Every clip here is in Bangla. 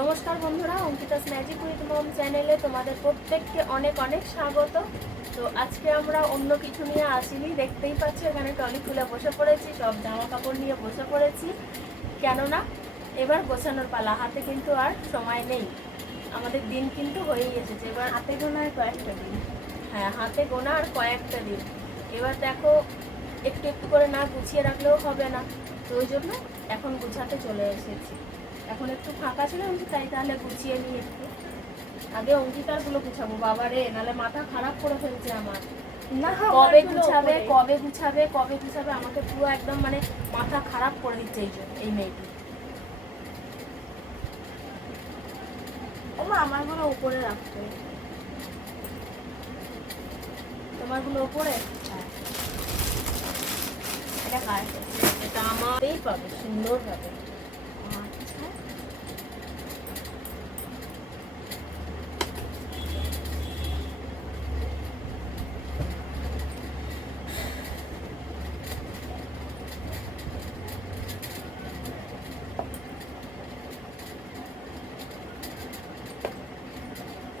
নমস্কার বন্ধুরা, অঙ্কিতাস ম্যাজিক উইথ মম চ্যানেলে তোমাদের প্রত্যেককে অনেক অনেক স্বাগত। তো আজকে আমরা অন্য কিছু নিয়ে আসিনি, দেখতেই পাচ্ছ এখানে টলি খুলে বসে পড়েছি, সব জামা কাপড় নিয়ে বসে পড়েছি। কেননা এবার গোছানোর পালা, হাতে কিন্তু আর সময় নেই, আমাদের দিন কিন্তু হয়েই এসেছে। এবার হাতে গোনা আর কয়েকটা দিন। হ্যাঁ, হাতে গোনা আর কয়েকটা দিন। এবার দেখো, একটু একটু করে না গুছিয়ে রাখলেও হবে না, তো ওই জন্য এখন গুছাতে চলে এসেছি। এখন একটু ফাঁকা ছিল, তাই তাহলে গুছিয়ে নিই একটু। আগে অঙ্কিতারগুলো গুছাবো, বাবা রে, নাহলে মাথা খারাপ করে ফেলছে আমার। না, কবে গুছাবে কবে গুছাবে কবে গুছাবে, আমাকে পুরো একদম মানে মাথা খারাপ করে দিচ্ছে এই মেয়েটি। আমারগুলো উপরে রাখতে। তোমারগুলো ওপরে? এটা কার? এটা আমারই পাবে, সুন্দর পাবে।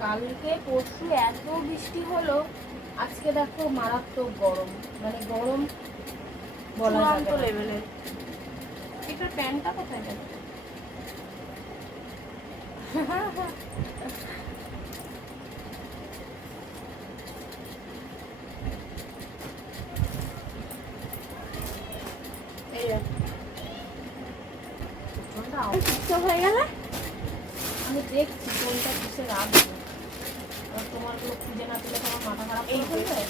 কালকে পরশু এত বৃষ্টি হলো, আজকে দেখো মারাত্মক গরম, মানে গরম বলা চূড়ান্ত যাবে না। লেভেলের। এটার প্যান্টটা কোথায় যাচ্ছে? এই কোনটা ঠিকঠাক হয়ে গেলে আমি দেখছি কোনটা কিসে রাখবো। আর তোমারগুলো খুঁজে না পেলে তোমার মাথা খারাপ এই করে ফেলবে।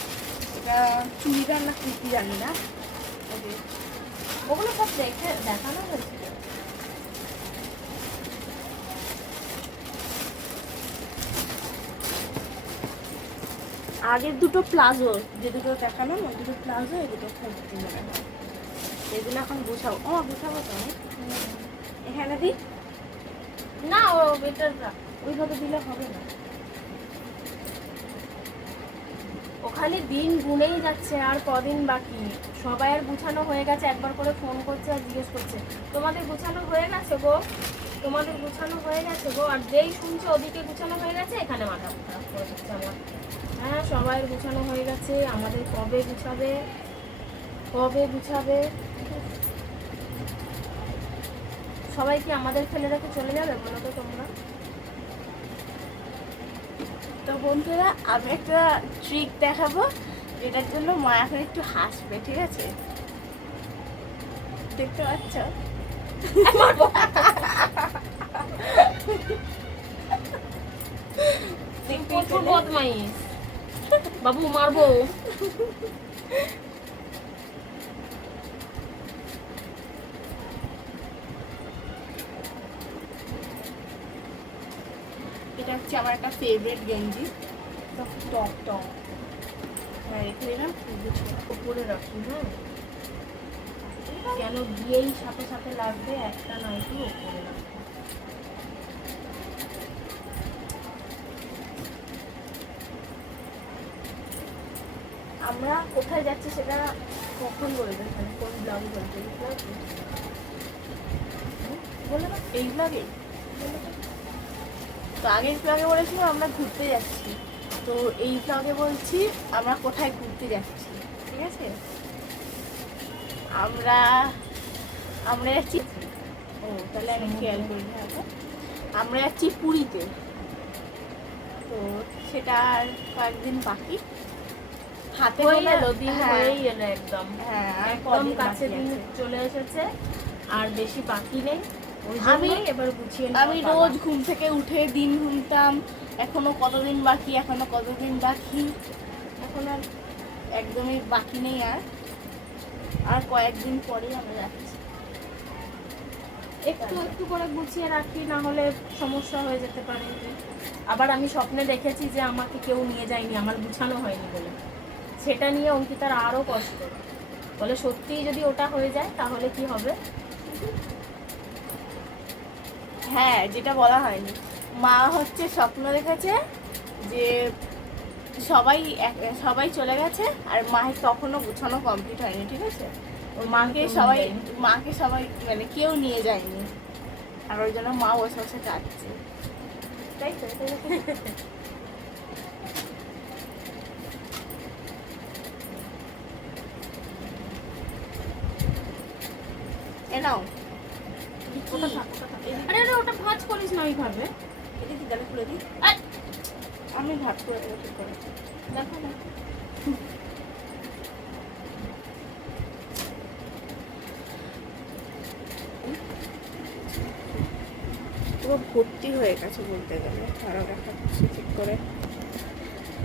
এটা চুড়িদার না কুর্তি জানি না। ওগুলো সব দেখানো হয়েছে। আগের দুটো প্লাজো, যে দুটো দেখানো ওই দুটো প্লাজো, এই দুটো কুর্তি মনে হয়। এগুলো এখন গুছাবো। গুছাবো তো আমি। এখানে দিই না, ও বেটার ওইভাবে দিলে হবে না। ওখানে দিন গুনেই যাচ্ছে, আর কদিন বাকি। সবাই আর গুছানো হয়ে গেছে, একবার করে ফোন করছে আর জিজ্ঞেস করছে তোমাদের গুছানো হয়ে গেছে গো, তোমাদের গুছানো হয়ে গেছে গো। আর যেই শুনছে ওদিকে গুছানো হয়ে গেছে, এখানে মাথা খারাপ করে দিচ্ছে আমার। হ্যাঁ, সবাই গুছানো হয়ে গেছে, আমাদের কবে গুছাবে কবে গুছাবে। সবাই কি আমাদের ফেলে রেখে চলে যাবে বলো তো তোমরা? তো বন্ধুরা, আমি একটা ট্রিক দেখাবো, যেটার জন্য মা এখন একটু হাসবে, ঠিক আছে? দেখতে পাচ্ছ? প্রচুর বদমাইশ বাবু, মারবো। এটা হচ্ছে আমার একটা ফেভারিট গেঞ্জি, টপ টপ। রেখে দিলাম উপরে রাখি। হ্যাঁ, কেন গিয়েই সাথে সাথে লাগবে, একটা নয় কি উপরে রাখি। আমরা কোথায় যাচ্ছি সেটা কখন বলবেন, মানে কোন ব্লগে বলতে? বলে না, এই ব্লগে? তো আগের ব্লগে বলেছিলাম আমরা ঘুরতে যাচ্ছি, তো এই ব্লগে বলছি আমরা কোথায় ঘুরতে যাচ্ছি, ঠিক আছে? আমরা আমরা যাচ্ছি, তাহলে আমি খেয়াল করি না। আমরা যাচ্ছি পুরীতে, তো সেটা আর কয়েকদিন বাকি। হাতে হয়ে গোনা এলো দিন, হ্যাঁ, হয়েই এলো একদম। হ্যাঁ, আর একদম কদিন কাছে বাকি দিন আছে। চলে এসেছে, আর বেশি বাকি নেই। আমি এবার গুছিয়ে আমি রোজ ঘুম থেকে উঠে দিন গুনতাম, এখনো কতদিন বাকি, এখনো কতদিন বাকি। এখন আর একদমই বাকি নেই, আর কয়েকদিন পরেই আমরা যাচ্ছি। একটু একটু করে গুছিয়ে রাখি, না হলে সমস্যা হয়ে যেতে পারে। আবার আমি স্বপ্নে দেখেছি যে আমাকে কেউ নিয়ে যায়নি, আমার গুছানো হয়নি বলে, সেটা নিয়ে অঙ্কিতার আরও কষ্ট। বলে সত্যিই যদি ওটা হয়ে যায় তাহলে কি হবে? হ্যাঁ, যেটা বলা হয়নি, মা হচ্ছে স্বপ্ন দেখেছে যে সবাই চলে গেছে, আর মায়ের তখনও গুছানো কমপ্লিট হয়নি, ঠিক আছে? ওর মাকে সবাই মানে কেউ নিয়ে যায়নি। আর ওই জন্য মা বসে বসে কাটছে, তাই তো? এ নাও, ওটা থাক, ওটা থাক। আরে আরে, ওটা ভাঁজ করিস না ওইভাবে। এটা কি তাহলে খুলে দিই? আয়, আমি ভাত করে দেবো ঠিক করে। দেখো না। পুরো ভর্তি হয়ে গেছে বলতে গেলে। আরও দেখাচ্ছি ঠিক করে।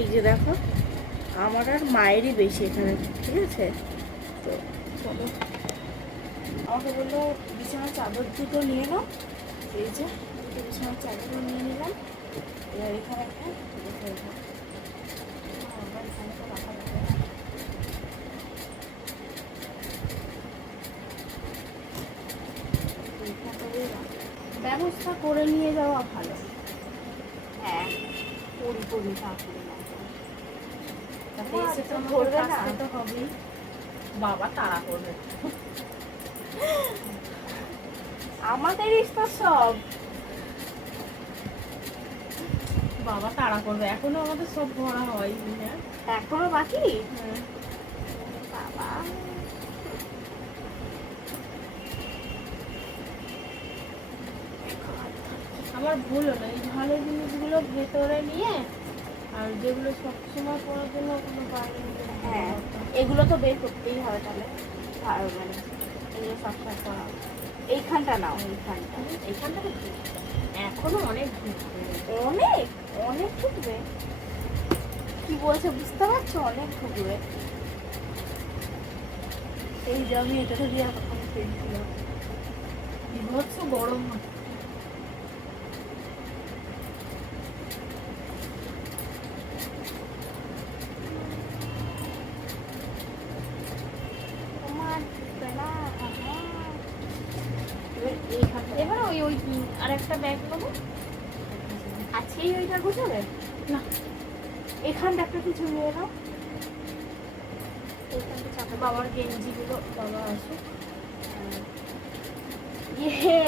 এই যে দেখো, আমার আর মায়েরই বেশি এখানে, ঠিক আছে? তো চলো, আমাকে বললো বিছানার চাদর দুটো নিয়ে নাও। এই যে দুটো বিছানার চাদরও নিয়ে নিলাম। এবার এখানে একটা রেখে দেবো। আবার এখানে তো রাখা যাবে না। এইখানটাতেই রাখবো। ব্যবস্থা করে নিয়ে যাওয়া ভালো। হ্যাঁ, পরি ঠাকুরের মতো। তাতে না, এসে তো তো আমাকে ধরবে না। কাচতে তো হবেই। বাবা তাড়া করবে। আমাদেরই তো সব। বাবা তাড়া করবে, এখনো আমাদের সব ভরা হয়নি। হ্যাঁ, এখনো বাকি? হ্যাঁ। বাবা, আমার ভুল হলো, এই ভালো জিনিসগুলো ভেতরে নিয়ে আর যেগুলো সবসময় পড়ার জন্য ওগুলো বাইরে নিয়ে যেতে হ্যাঁ, হবে। এগুলো তো বের করতেই হবে তাহলে। আর মানে এগুলো সবসময় করা হবে। এইখানটা নাও, এইখানটা। এইখানটা তো ঠিক। এখনো অনেক ঢুকবে। অনেক অনেক ঢুকবে। কি বলছে বুঝতে পারছো? অনেক ঢুকবে। এই যে আমি এটা দিয়ে তখন ফেলছিলাম। বিভৎস গরম হচ্ছে। তোমার ঢুকবে না। আহা। এবার এইখানটা, এবার ওই ওই আর একটা ব্যাগ নেবো। আজকেই ওইটা গুছাবে না, এখানটা একটা কিছু নিয়ে নাও। এইখানটা চাপা দাও। বাবার গেঞ্জিগুলো বাবা আসুক। ইয়ে,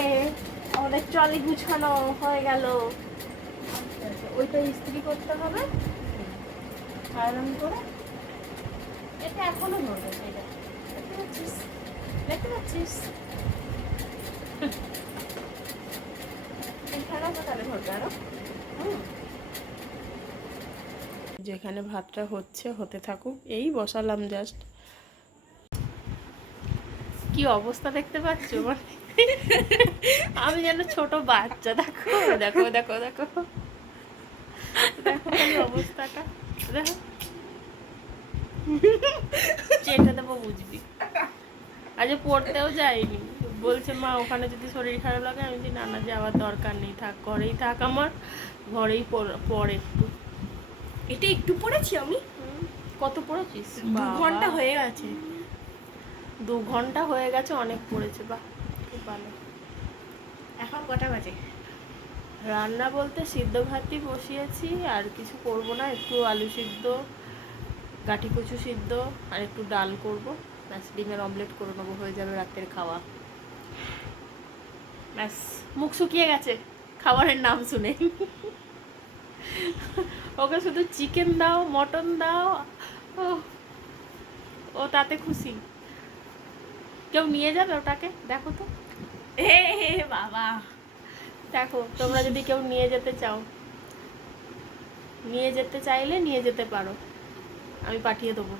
আমাদের ট্রলি গুছানো হয়ে গেল। আচ্ছা, আচ্ছা, ওইটা ইস্ত্রি করতে হবে আয়রন করে। এটা এখনো ধরবে না, এটা দেখতে পাচ্ছিস, দেখতে পাচ্ছিস। এখানেও তো তাহলে ধরবে আরো। যেখানে ভাতটা হচ্ছে, হতে থাকুক। এই বসালাম জাস্ট। কি অবস্থা দেখতে পাচ্ছ? মানে আমি যেন ছোট বাচ্চা। দেখো দেখো দেখো দেখো দেখো এই অবস্থাটা দেখো। চেটে দেবো বুঝবি। আজ পড়তেও যাইনি, বলছে মা ওখানে যদি শরীর খারাপ লাগে। আমি বলছি না না, যাওয়ার দরকার নেই, থাক ঘরেই থাক, আমার ঘরেই পড় একটু। এটা একটু পড়েছি আমি। কত পড়েছিস? 2 ঘন্টা হয়ে গেছে। 2 ঘন্টা হয়ে গেছে, অনেক পড়েছে। বাহ, খুব ভালো। এখন কটা বাজে? রান্না বলতে সিদ্ধ ভাতই বসিয়েছি, আর কিছু করব না। একটু আলু সিদ্ধ, গাঠি কচু সিদ্ধ, আর একটু ডাল করব। ব্যাস, ডিমের অমলেট করে নেবো, হয়ে যাবে রাতের খাওয়া। ব্যাস, মুখ শুকিয়ে গেছে খাবারের নাম শুনে। ওকে শুধু চিকেন দাও, মটন দাও, ও তাতে খুশি। কেউ নিয়ে যাবে ওটাকে? দেখো তো, হে হে বাবা, দেখো তোমরা যদি কেউ নিয়ে যেতে চাও, নিয়ে যেতে চাইলে নিয়ে যেতে পারো, আমি পাঠিয়ে দেবো।